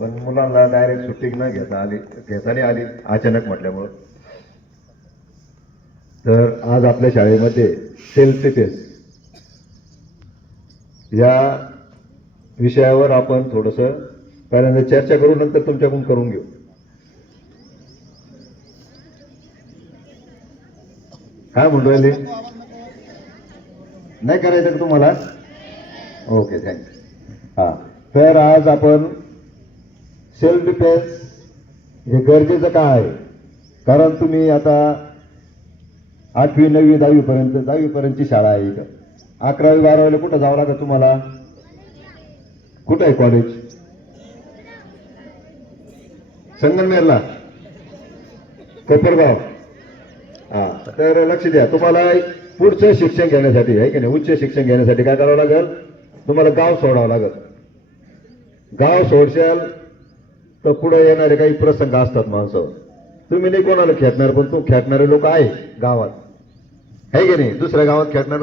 पण मुलांना डायरेक्ट सुट्टी न घेता नाही आली अचानक म्हटल्यामुळं. तर आज आपल्या शाळेमध्ये सेल्फ डिफेन्स या विषयावर आपण थोडंसं पहिल्यांदा चर्चा करू, नंतर तुमच्याकडून करून घेऊ. काय म्हणून राहिले? नाही करायचं का तुम्हाला? Okay, thank you. हा, तर आज आपण सेल्फ डिफेन्स हे गरजेचं काय आहे? कारण तुम्ही आता 8वी 9वी 10वी पर्यंतची शाळा आहे इथं. 11वी 12वीला कुठं जावं लागतं तुम्हाला? कुठं आहे कॉलेज? संगमनेरला, कोपरगाव. हा, तर लक्ष द्या, तुम्हाला पुढचं शिक्षण घेण्यासाठी आहे की नाही, उच्च शिक्षण घेण्यासाठी काय करावं लागेल? तुम्हाला गाव सोडावं लागेल. गाव सोडशाल तर पुढे येणारे काही प्रसंग असतात माणसावर. तुम्ही नाही कोणाला खेळणार, पण तू खेळणारे लोक आहे गावात, आहे की नाही? दुसऱ्या गावात खेळणार,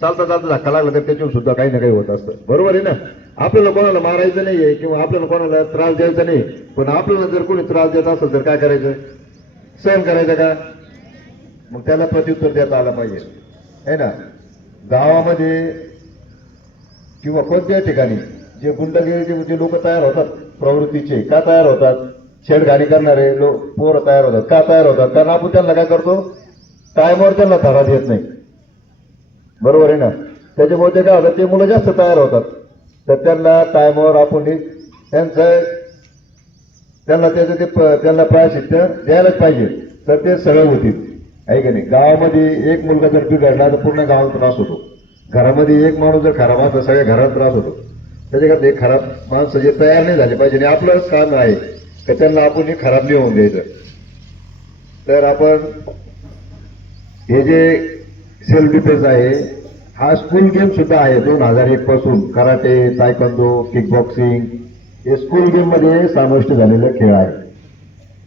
चालता चालता धक्का लागला तर त्याच्यावर सुद्धा काही ना काही होत असतं. बरोबर आहे ना? आपल्याला कोणाला मारायचं नाहीये किंवा आपल्याला कोणाला त्रास द्यायचा नाही, पण आपल्याला जर कोणी त्रास देत असेल तर काय करायचं? सहन करायचं का? मग त्याला प्रत्युत्तर देता आलं पाहिजे, आहे ना? गावामध्ये किंवा कोणत्या ठिकाणी जे गुंडगिरीचे जे लोक तयार होतात, प्रवृत्तीचे का तयार होतात? छेडखानी करणारे लोक पोरं तयार होतात. का तयार होतात? कारण आपण त्यांना काय करतो? टायमवर त्यांना धरा देत नाही. बरोबर आहे ना? त्याच्यामुळे ते काय होतं, ते मुलं जास्त तयार होतात. तर त्यांना टायमवर आपण त्यांना प्रायश्चित्त द्यायलाच पाहिजे, तर ते सरळ होतील, आहे की नाही? गावामध्ये एक मुलगा जर बिघडला तर पूर्ण गावाला त्रास होतो. घरामध्ये एक माणूस जर खराब असला सगळ्या घराला त्रास होतो. त्याच्याकडे एक खराब माणसं जे तयार नाही झाले पाहिजे, आणि आपलंच काम आहे तर त्यांना आपण हे खराब नाही होऊन द्यायचं. तर आपण हे जे सेल्फ डिफेन्स आहे हा स्कूल गेम सुद्धा आहे. 2001 पासून कराटे, तायक्वांदो, किक बॉक्सिंग हे स्कूल गेम मध्ये समाविष्ट झालेले खेळ आहे.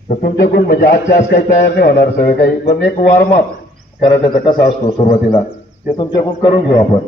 तर तुमच्याकडून म्हणजे आजच्या आज काही तयार नाही होणार सगळं काही, पण एक वॉर्मअप कराट्याचा कसा असतो सुरुवातीला ते तुमच्याकडून करून घेऊ आपण.